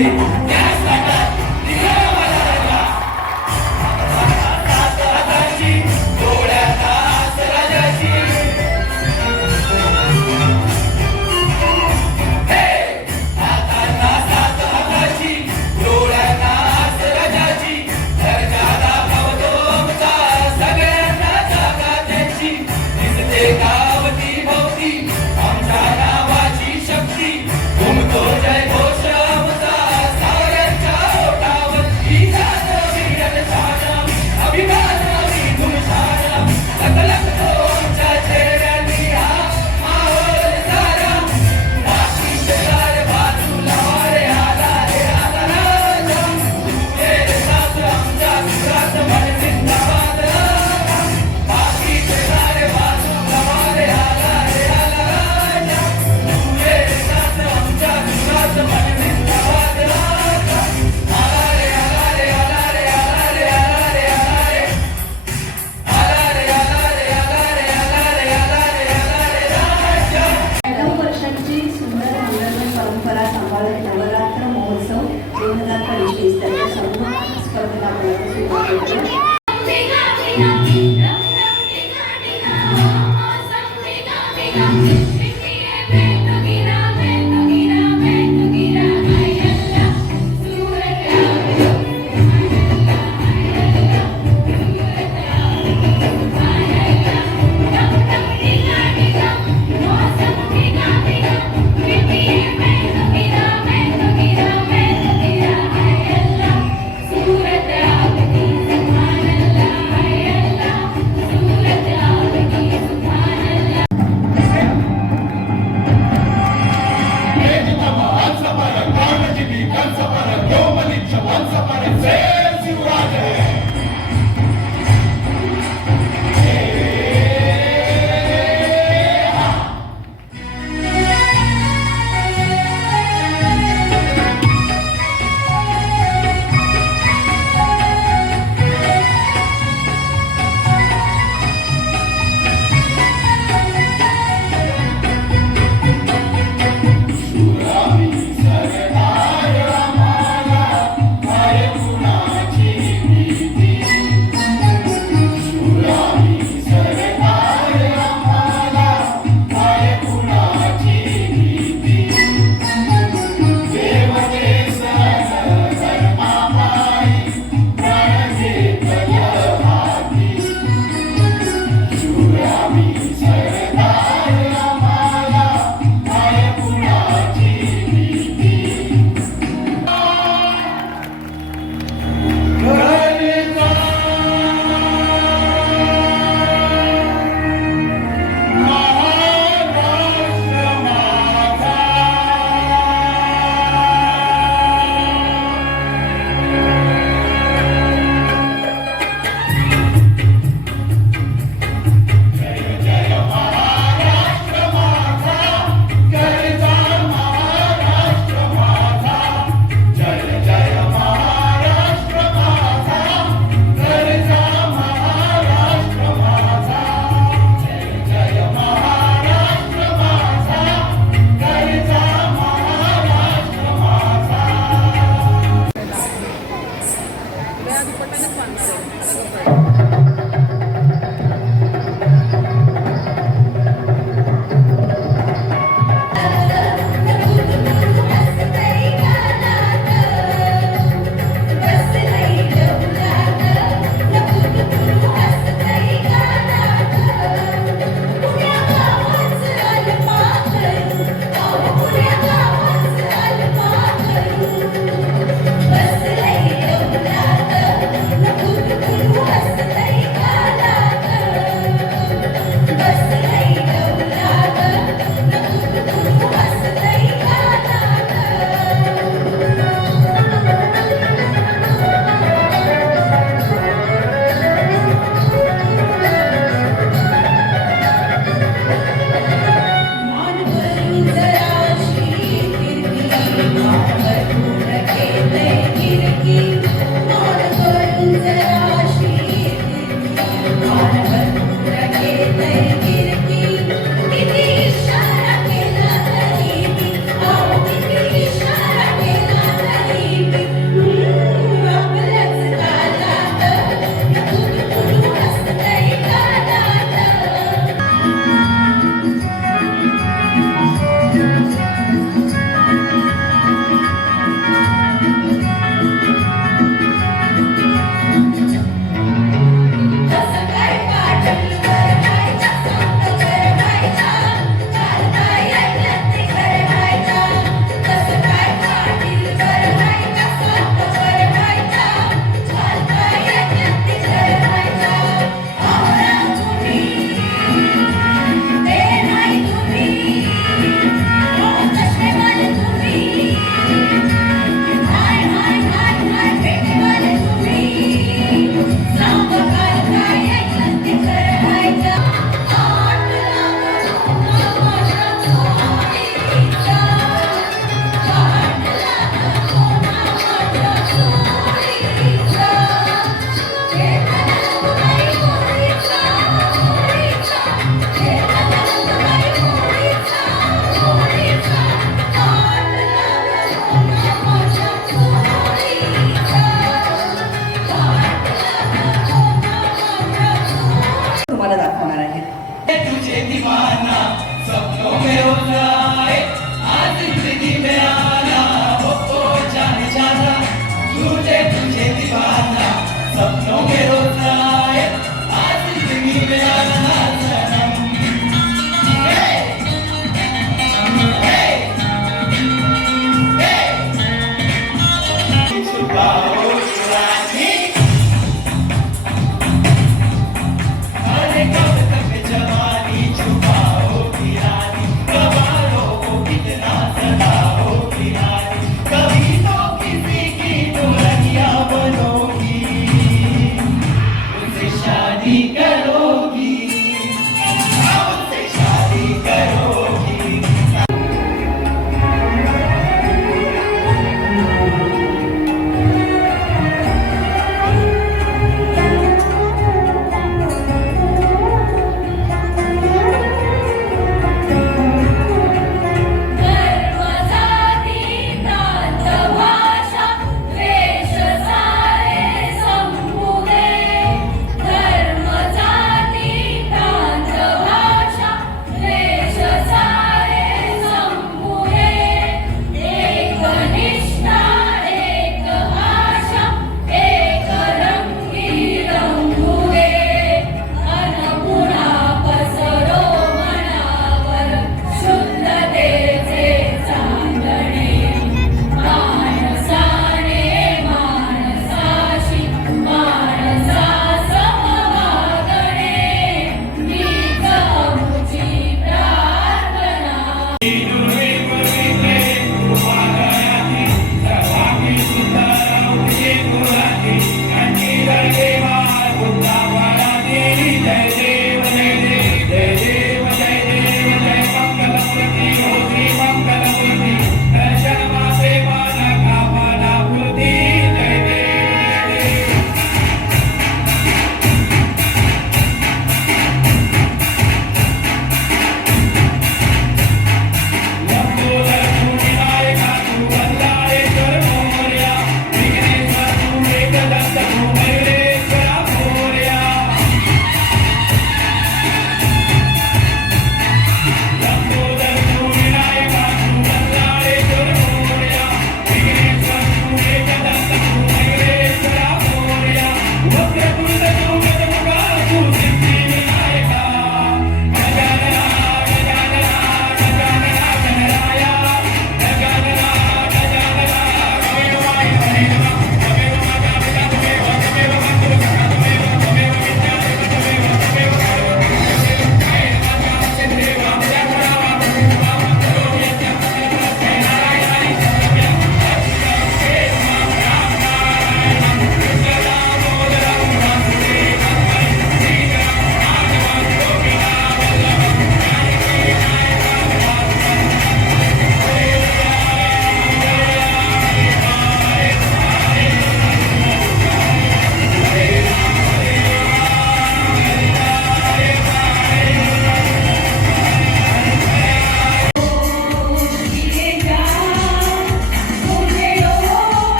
Amen.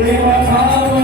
They were